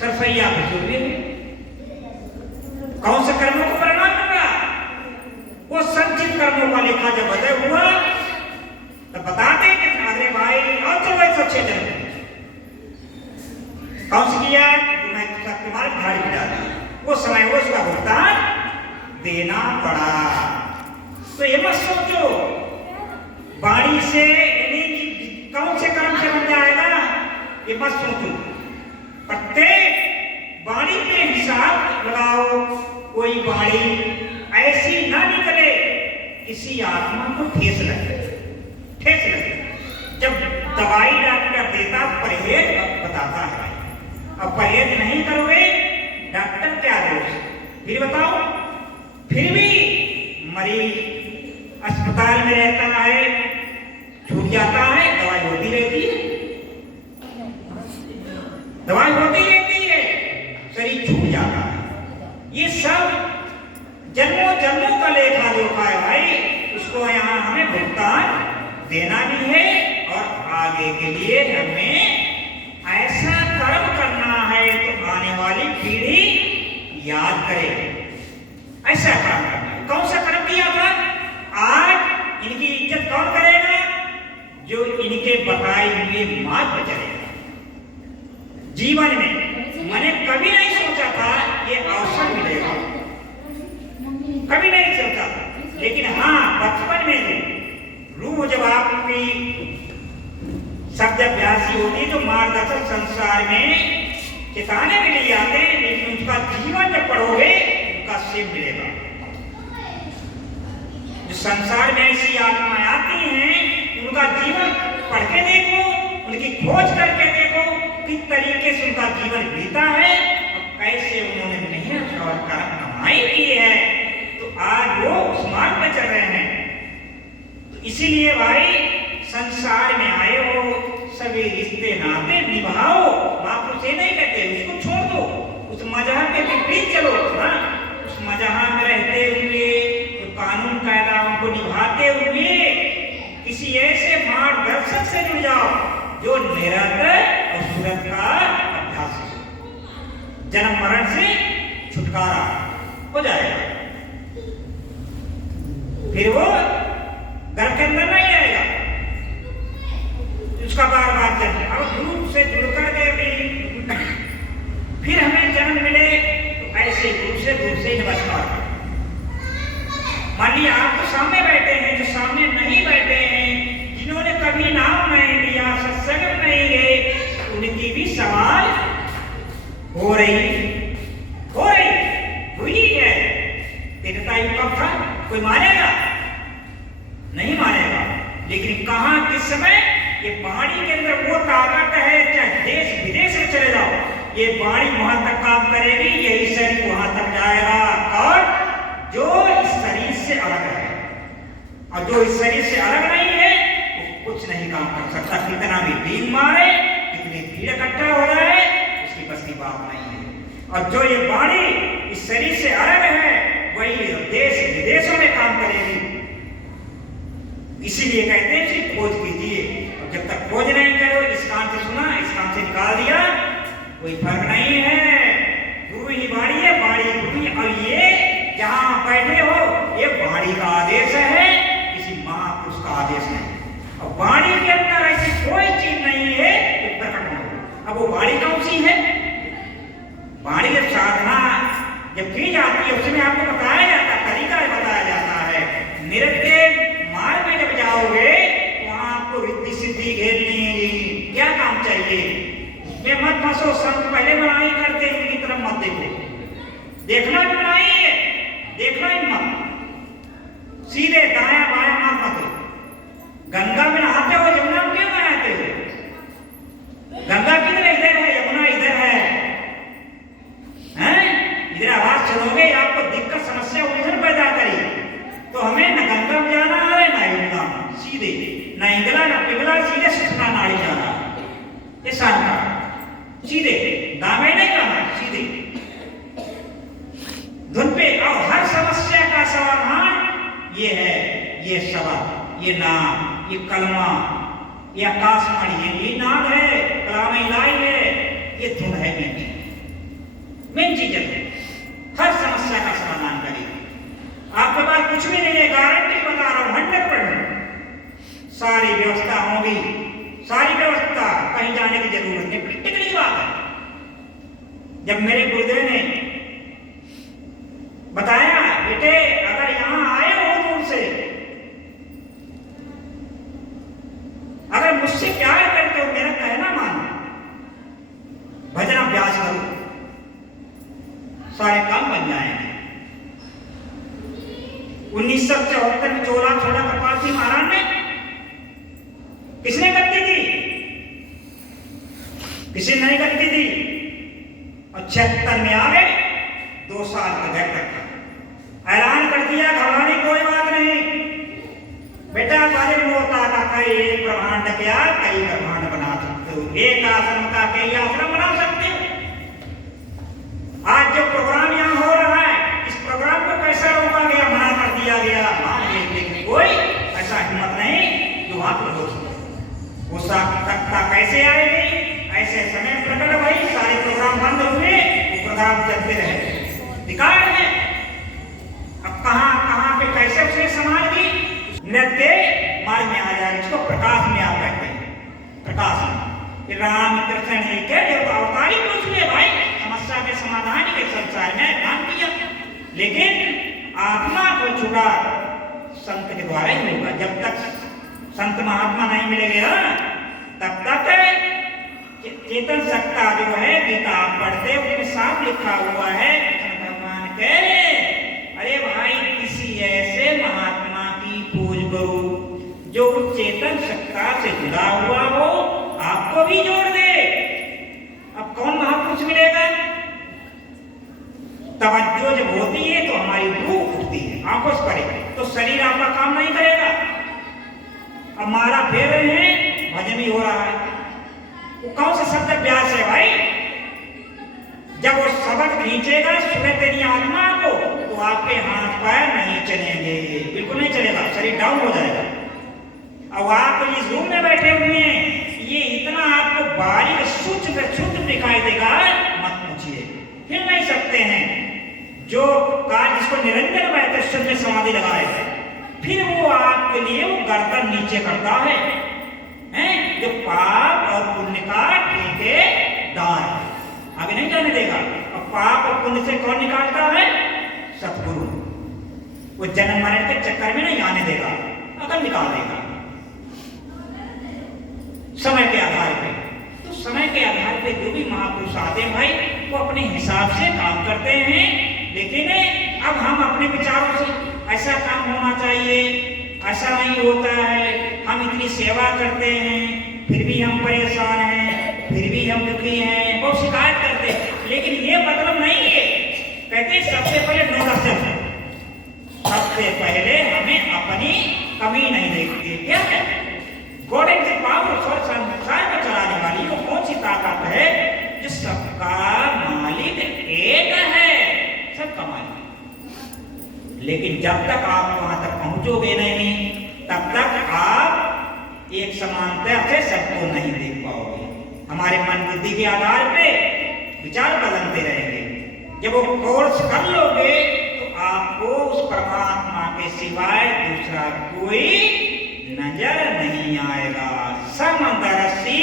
सरसैया भिजोगे कौन से कर्मों को परिणाम होगा? वो संचित कर्मों का लेखा जब अदय हुआ तो बताते कि अरे भाई और तो वैसे अच्छे जन्म कौन से किया मैं तुम्हारे भाड़ी बिठा दी, वो समय वो उसका भुगतान देना पड़ा। तो ये मत सोचो वाणी से कौन से कर्म से बन जाएगा, ये मत सोचो। प्रत्येक वाणी पे हिसाब लगाओ, कोई वाणी ऐसी ना निकले किसी आत्मा को ठेस लगे। जब दवाई डॉक्टर देता परहेज बताता है, अब परहेज नहीं करोगे डॉक्टर क्या दोष, फिर बताओ। फिर भी मरीज अस्पताल में रहता है, छूट जाता है, दवाई होती रहती है, दवाई होती रहती है, शरीर छूट जाता है। ये सब जन्मों जन्मों का लेखा जोखा है भाई, उसको यहाँ हमें भुगतान देना भी है और आगे के लिए हमें ऐसा कर्म करना है तो आने वाली पीढ़ी याद करे। ऐसा कर्म करना है। कौन सा कर्म किया था? आज इनकी इज्जत कौन करेगा? जो इनके बताए हुए मार्ग पर चलेगा। जीवन में मैंने कभी नहीं सोचा था ये अवसर मिलेगा, कभी नहीं सोचा था, लेकिन हाँ बचपन में रूह जब आपकी शब्द अभ्यासी होती तो मार्गदर्शक संसार में चेताने के लिए आते हैं, लेकिन उसका जीवन जब पढ़ोगे उनका सेव मिलेगा। जो संसार में ऐसी आत्माएं आती हैं उनका जीवन पढ़ के देखो, उनकी खोज करके देखो किस तरीके से उनका जीवन बीता है और कैसे उन्होंने मेहनत और कर्म कमाई की है, तो आज वो उस मार्ग पर चल रहे हैं। तो इसीलिए भाई संसार में आए हो, सभी रिश्ते नाते निभाओ। महापुरुष ये नहीं कहते उसको छोड़ दो, उस मजहब के विपरीत चलो ना, उस मजहब में रहते हुए तो कानून कायदा उनको निभाते हुए किसी ऐसे मार्गदर्शक से जुड़ जाओ जो निरंतर और सूरत का अभ्यास है, जन्म मरण से छुटकारा हो जाएगा, फिर वो घर के अंदर नहीं आएगा, उसका बार बार जन्म। अब गुरु से जुड़कर के भी फिर हमें जन्म मिले तो ऐसे गुरु से नमस्कार करें। मान लिया आप तो सामने बैठे हैं, जो सामने नहीं बैठे हैं, जिन्होंने कभी नाम नहीं लिया, सत्संग नहीं गए, उनकी भी सवाल हो रही हुई है। तेरता युग कब था? कोई मानेगा? नहीं मानेगा। लेकिन कहां किस समय ये वाणी के अंदर वो ताकत है, चाहे देश विदेश में चले जाओ, ये वाणी वहां तक काम करेगी, यही शरीर वहां तक जाएगा। और जो इस शरीर से अलग है और जो इस शरीर से अलग नहीं है वो कुछ नहीं काम कर सकता, कितना भी बीन मारे, कितनी भीड़ इकट्ठा हो जाए, उसकी बस की बात नहीं है। और जो ये वाणी इस शरीर से अलग है वही देश विदेशों में काम करेगी। इसीलिए कहते हैं कि खोज कीजिए, और जब तक खोज नहीं करो, इस कान से सुना, इस कान से निकाल दिया, कोई फर्क नहीं है। गुरु ही वाणी है, वाणी गुरु ही। और ये जहां बैठे हो ये वाणी का आदेश है, किसी महापुरुष का आदेश नहीं। और वाणी के अंदर ऐसी कोई चीज नहीं है जो प्रकट हो। अब वो वाणी कौन सी है? वाणी जब साधना जब की जाती है उसमें आपको बताया जाता है, तरीका बताया जाता है। निरंतर मार्ग में जब जाओगे तो वहां आपको रिद्धि सिद्धि घेरनी है। क्या काम चाहिए? इसमें मत फंसो। संत पहले मनाही करते हैं, उनकी तरफ मत देखो, देखना भी मनाही है, देखना ही मत, सीधे दाया बाया मत देखो। गंगा में नहाते हो, यमुना में क्यों नहाते हो? गंगा किधर? इधर है, यमुना इधर है, इधर आवाज चलोगे आपको दिक्कत समस्या उधर पैदा करेगी। तो हमें न गंगा में जाना है न यमुना में, सीधे न इंगला न पिघला, सीधे सुखना नाड़ी जाना, ये सारा सीधे दामे नहीं जाना, सीधे धुन पे। और हर समस्या का समाधान ये है, ये शब्द, ये नाम, ये कलमा, ये आकाशवाणी है, ये नाद है, कलाम इलाही है, ये धुन है मेरी। मेन चीज है, हर समस्या का समाधान करेगी। आपके पास कुछ भी नहीं है, गारंटी बता रहा हूं 100%। सारी व्यवस्था होगी, सारी व्यवस्था, कहीं जाने की जरूरत नहीं। प्रैक्टिकल की बात है। जब मेरे गुरुदेव ने बताया, बेटे अगर यहां आए हो दूर से, अगर मुझसे प्यार करते हो, मेरा कहना मानो, भजन अभ्यास करो, सारे काम बन जाएंगे। 1974 में चोला छोड़ा कृपाल सिंह महाराज ने, किसने गद्दी दी? किसी नहीं गद्दी दी। और 76 में आ गए, 2 साल का गैप रखा, ऐलान कर दिया, घबराने कोई बात नहीं बेटा, सारे मोता का कई ब्रह्मांड क्या, कई ब्रह्मांड बना सकते हो, एक आश्रम का कई आश्रम बना सकते हो। आज जो प्रोग्राम यहाँ हो रहा है, इस प्रोग्राम को कैसा रोका गया, मना कर दिया गया, लेकिन कोई ऐसा हिम्मत नहीं जो वहां पर हो सके। वो सत्ता कैसे आएगी? ऐसे समय प्रकट हुई, सारे प्रोग्राम बंद हुए, वो प्रोग्राम चलते रहे, रिकॉर्ड है। अब कहां पे कैसे उसने संभाल दी, नृत्य मार्ग में आ जाएगा, इसको प्रकाश में आप कहते हैं। प्रकाश में राम कृष्ण एक अवतारी पुरुष हुए भाई, समस्या के समाधान के संसार में काम किया, लेकिन आत्मा को छुड़ा संत के द्वारा ही होगा। जब तक संत महात्मा नहीं मिलेंगे ना, तब तक चेतन सत्ता जो है, गीता आप पढ़ते उसमें साफ लिखा हुआ है, कृष्ण भगवान कह रहे, अरे भाई किसी ऐसे महात्मा की खोज करो जो चेतन सत्ता से जुड़ा हुआ हो, आपको भी जोड़ दे। अब कौन महापुरुष मिलेगा? तवज्जो जब होती है तो हमारी रूह उठती है, आंखों से पड़े तो शरीर आपका काम नहीं करेगा। अब मारा फेर रहे हैं, भजन भी हो रहा है, वो कौन सा शब्द अभ्यास है भाई? जब वो शब्द खींचेगा सुबह तेरी आत्मा को, तो आपके हाथ पैर नहीं चलेंगे, बिल्कुल नहीं चलेगा, शरीर डाउन हो जाएगा। अब आप इस रूम में बैठे हुए हैं, ये इतना आपको बारीक शुद्ध दिखाई देगा, मत पूछिए, हिल नहीं सकते हैं। जो काल जिसको निरंजन बैठे शुद्ध में समाधि लगाए, फिर वो आपके लिए वो गर्दन नीचे करता है, जो पाप और पुण्य का ठेकेदार है, आगे नहीं जाने देगा। अब पाप और पुण्य से कौन निकालता है? सतगुरु। वो जन्म मरण के चक्कर में नहीं आने देगा, अगर निकाल देगा समय के आधार पे। तो समय के आधार पे जो भी महापुरुष आते हैं भाई, वो अपने हिसाब से काम करते हैं, लेकिन अब हम अपने विचारों से ऐसा काम होना चाहिए, ऐसा नहीं होता है, हम इतनी सेवा करते हैं फिर भी हम परेशान हैं, फिर भी हम दुखी हैं, बहुत शिकायत करते हैं। लेकिन ये मतलब नहीं है, कहते सबसे पहले नोटिस, सबसे पहले हमें अपनी कमी नहीं देखती। क्या है? गॉड इज द पावर, संसार को चलाने वाली वो कौन सी ताकत है जो सबका मालिक एक है, सबका मालिक। लेकिन जब तक आप वहां तक पहुंचोगे नहीं, तब तक आप एक समानता से सबको नहीं देख पाओगे। हमारे मन बुद्धि के आधार पे विचार बदलते रहेंगे। जब वो कोर्स कर लोगे तो आपको उस परमात्मा के सिवाय दूसरा कोई नजर नहीं आएगा। समदर्शी,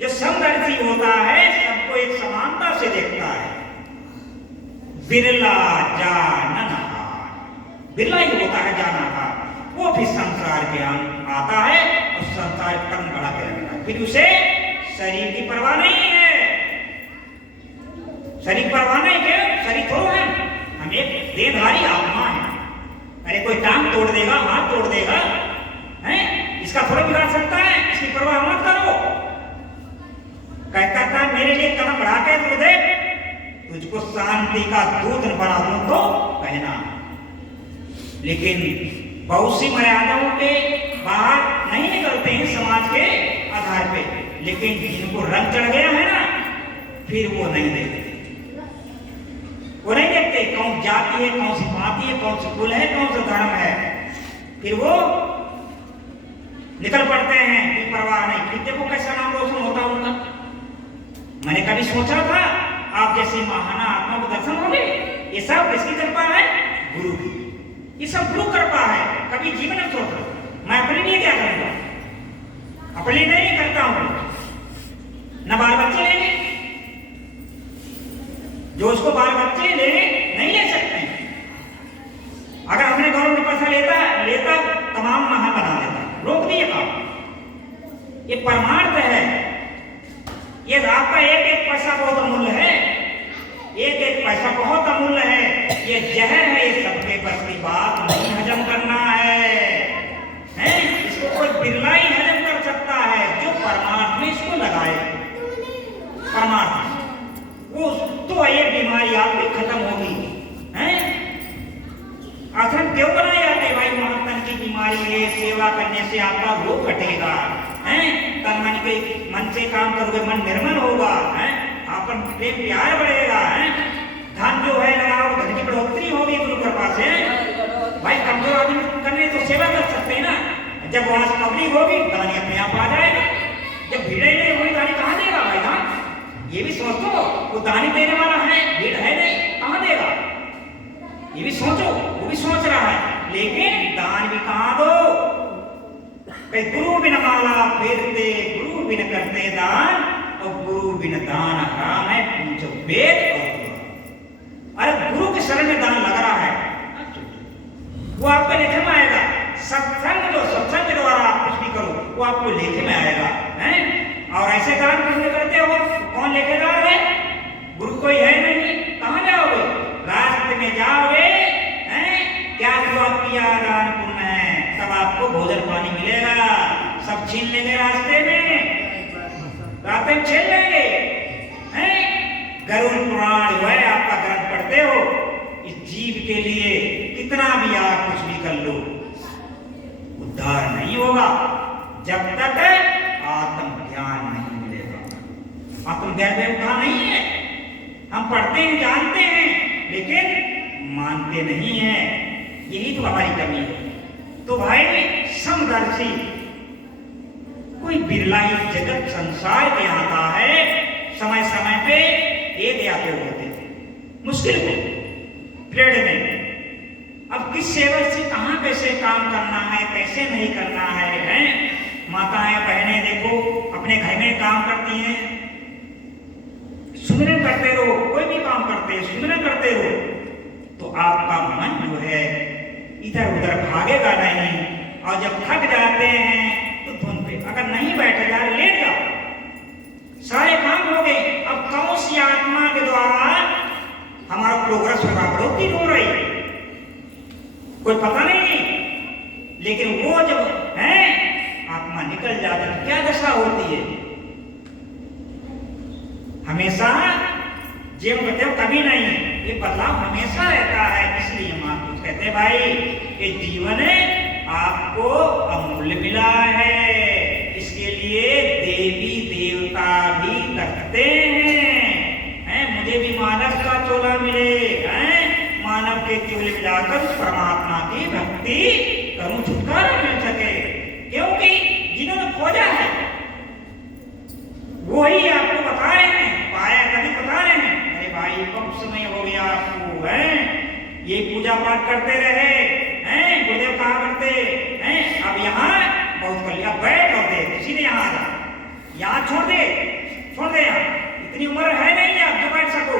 जो समदर्शी होता है सबको एक समानता से देखता है। बिरला जाननहार, बिरला ही होता है जाननहार, वो भी संसार के आता है और संसार कदम बढ़ा के लगता है। फिर उसे शरीर की परवाह नहीं है, शरीर परवाह नहीं, क्या शरीर थोड़ा है, हम एक देहधारी आत्मा है। अरे कोई टांग तोड़ देगा, हाथ तोड़ देगा, हैं? इसका थोड़ा बिगाड़ सकता है, इसकी परवाह मत करो। कहता था मेरे लिए कदम बढ़ा के तो देख, तुझको शांति का दूत बना दूं तो कहना। लेकिन बहुत सी मर्यादाओं के बाहर नहीं निकलते हैं समाज के आधार पे, लेकिन जिनको रंग चढ़ गया है ना, फिर वो नहीं देखते, वो नहीं देखते कौन जाति है, कौन सी पाती है, कौन सा कुल है, कौन सा धर्म है, फिर वो निकल पड़ते हैं, कोई परवाह नहीं। फिर देखो कैसा नाम रोशन होता उनका। मैंने कभी सोचा था आप जैसे महान आत्मा को दर्शन हो गए। ये सब किसकी कृपा है? गुरु की। ये सब गुरु कृपा है। कभी जीवन में सोचो मैं अपने लिए क्या करूंगा, अपने लिए नहीं करता हूं। न बाल बच्चे लेंगे, जो उसको बाल बच्चे ले नहीं ले सकते। अगर हमने गवर्नमेंट पैसा लेता तमाम महा बना देता, रोक दिए काम। ये परमार्थ है। ये आपका एक एक पैसा बहुत अमूल्य है, एक एक पैसा बहुत अमूल्य है। ये जहर है, ये सबके बस की बात नहीं हजम करना है, इसको कोई बिरला ही हजम कर सकता है जो परमार्थ में इसको लगाए। परमार्थ वो तो ये बीमारी आपकी खत्म होगी। आश्रम क्यों बनाए जाते भाई? महात्मा की बीमारी है, सेवा करने से आपका रोग घटेगा, तन मन के मन से काम करोगे, मन निर्मल होगा, आपन प्रेम प्यार बढ़ेगा, धन जो है लगाओ, धन की बढ़ोतरी होगी गुरु कृपा से। भाई कमजोर आदमी करने तो सेवा कर सकते हैं ना। जब वहां से पब्लिक होगी दानी अपने आप आ जाएगा। जब भीड़ नहीं होगी दानी कहाँ देगा भाई? दान ये भी सोचो, वो दानी देने वाला है, भीड़ है नहीं, कहाँ देगा? ये भी सोचो, वो भी सोच रहा है, लेकिन दान भी कहाँ दो? गुरु बिन माला फेरते, गुरु बिन करते दान, और गुरु बिन दान हराम है, पूछो वेद और अरे गुरु के शरण में दान लग रहा है, वो आपके लेखे में आएगा। सत्संग जो सत्संग के द्वारा आप कुछ भी करो वो आपको लेखे में आएगा, और ऐसे दान करते हो कौन लेखेदार है? गुरु कोई है नहीं, कहाँ जाओगे? रास्ते में जाओगे, क्या हुआ किया दान पुण्य है, तब आपको भोजन पानी मिलेगा। सब छीन लेंगे रास्ते में छीन लेंगे। गरुड़ पुराण जो है आपका ग्रंथ पढ़ते हो, इस जीव के लिए कितना भी आप कुछ भी कर लो उद्धार नहीं होगा जब तक आत्म ज्ञान नहीं मिलेगा। आत्म ज्ञान में उद्धार नहीं है। हम पढ़ते हैं, जानते हैं, लेकिन मानते नहीं हैं। यही तो हमारी कमी है। तो भाई समदर्शी कोई बिरला ही जगत संसार के आता है, समय समय पे एक या दो होते थे मुश्किल को पीरियड में। अब किस सेवक से कहाँ कैसे काम करना है, कैसे नहीं करना है, माताएं बहनें देखो अपने घर में काम करती हैं, सुमिरन करते रहो, कोई भी काम करते सुमिरन करते रहो, तो आपका मन जो है इधर उधर भागेगा नहीं। और जब थक जाते हैं तो धुन पे अगर नहीं बैठे जा लेट जाओ, सारे काम हो गए। अब कौन सी आत्मा के द्वारा हमारा प्रोग्रेस होगा, बढ़ोतरी हो रही, कोई पता नहीं। लेकिन वो जब है आत्मा निकल जाती है क्या दशा होती है? हमेशा जीवन बदलाव कभी नहीं, ये बदलाव हमेशा रहता है। इसलिए महापुरुष कहते भाई ये जीवन आपको अमूल्य मिला है, इसके लिए देवी देवता भी तकते हैं। मुझे भी मानव का चोला मिले, मानव के चोले मिलाकर उस परमात्मा की भक्ति करूं, छुटकारा मिल सके। क्योंकि जिन्होंने खोजा है वो ही आपको बता रहे हैं, पाया तभी बता रहे हैं। अरे भाई कम समय हो गया आपको, ये पूजा पाठ करते रहे, गुरुदेव कहा करते हैं, अब यहाँ बहुत कर लिया, बैठ और दे, सीधे यहाँ आ जा, यहाँ छोड़ दे यहाँ, इतनी उम्र है नहीं आप जो बैठ सको।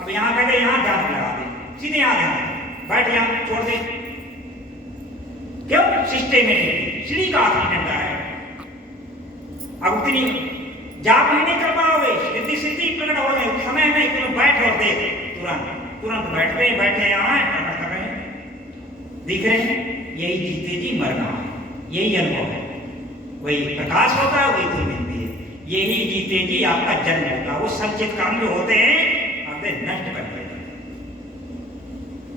अब यहाँ कहते यहाँ ध्यान लगा दे, सीधे यहाँ ध्यान बैठ, यहाँ छोड़ दे। क्यों? सिस्टमेटिक सीढ़ी का आखिरी डंडा है। अब उतनी जाप नहीं कर पाओगे, सिद्धि सिद्धि प्रकट हो जाए, समय नहीं, तुम बैठ और देख, तुरंत बैठे यहाँ प्रकट कर रहे हैं, दिख रहे हैं। यही जीते जी मरना है, यही अनुभव है। वही प्रकाश होता है, वही धूल मिलती है। यही जीते जी आपका जन्म होता है। वो संचित काम जो होते हैं आपने नष्ट कर दिया।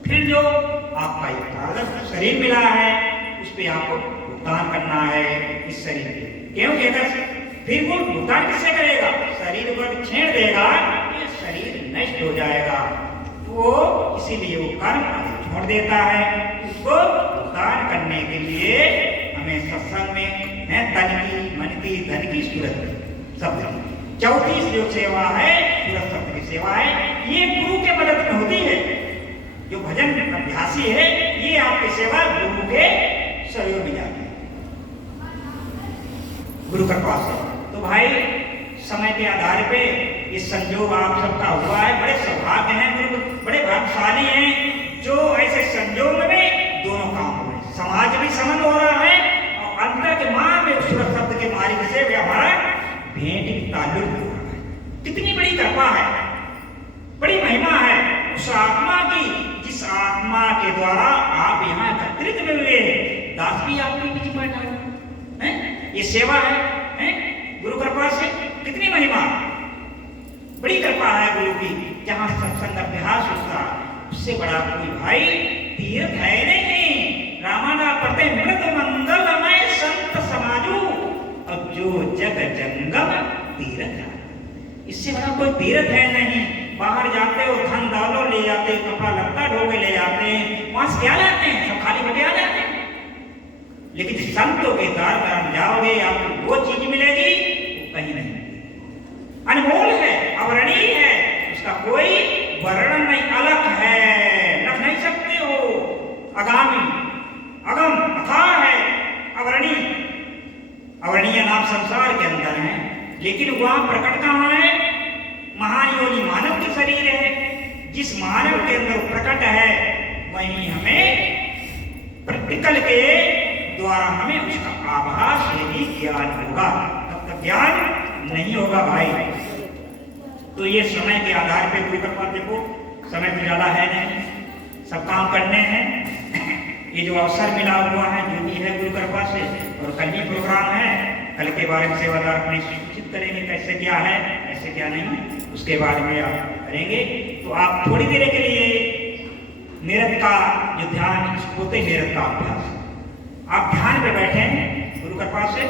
फिर जो आपका एक शरीर मिला है उस पर आपको भुगतान करना है इस शरीर पे। क्यों कहता? फिर वो भुगतान किससे करेगा? शरीर पर छेड़ देगा, ये शरीर नष्ट हो जाएगा। वो इसीलिए वो कर्म छोड़ देता है। उसको भुगतान करने के लिए हमें सत्संग में है तन की, मन की, धन की, सूरत शब्द। चौथी जो सेवा है सूरत शब्द की सेवा है, ये गुरु के मदद में होती है। जो भजन अभ्यासी है, ये आपकी सेवा गुरु के सहयोग में जाती है, गुरु कृपा से। तो भाई समय के आधार पे इस संयोग आप सबका हुआ है, बड़े सौभाग्य हैं, गुरु बड़े भाग्यशाली हैं जो ऐसे संयोग में दोनों काम हो रहे हैं। समाज भी समन हो रहा है और अंतर के मां में सूरत शब्द के मार्ग से वे हमारा भेंट की ताल्लुक हो रहा है। कितनी बड़ी कृपा है, बड़ी महिमा है उस आत्मा की, जिस आत्मा के द्वारा आप यहाँ एकत्रित हुए हैं। दास भी आपके बीच बैठा है, ये सेवा है गुरु कृपा से। कितनी महिमा, बड़ी कृपा है गुरु की। जहां सत्संग अभ्यास होता, उससे बड़ा कोई भाई तीर्थ है नहीं। रामाना पढ़ते मृत मंगलमय संत समाजू, अब जो जग जंगम तीर्थ, इससे बड़ा कोई तीर्थ है नहीं। बाहर जाते हो, धन दौलत ले जाते, कपड़ा लत्ता ढोके ले जाते हैं, वहां से क्या लाते हैं? सब खाली बटे आ जाते हैं। लेकिन संतों के द्वार पर हम जाओगे, आपको वो चीज मिलेगी वो कहीं नहीं, अनमोल है, अवर्णीय है, उसका कोई वर्णन नहीं, अलग है, रख नहीं सकते हो। अगामी, अगम, अथाह है, अवर्णीय। अवर्णीय नाम संसार के अंदर है, लेकिन वह प्रकट कहाँ है? महान योनि मानव के शरीर है। जिस मानव के अंदर प्रकट है, वही हमें प्रैक्टिकल के द्वारा हमें उसका आभास यदि ज्ञान होगा, तब तक ज्ञान नहीं होगा भाई। तो ये समय के आधार पे कोई कर पाते, देखो समय तो ज्यादा है नहीं, सब काम करने हैं। ये जो अवसर मिला हुआ है जो भी है गुरु कृपा से, और कल भी प्रोग्राम है, कल के बारे में सेवादार अपने सूचित करेंगे कैसे क्या है, कैसे क्या नहीं, उसके बारे में आप करेंगे। तो आप थोड़ी देर के लिए निरंतर का जो ध्यान होते निरंतर अभ्यास, आप ध्यान पे बैठे हैं गुरु कृपा से।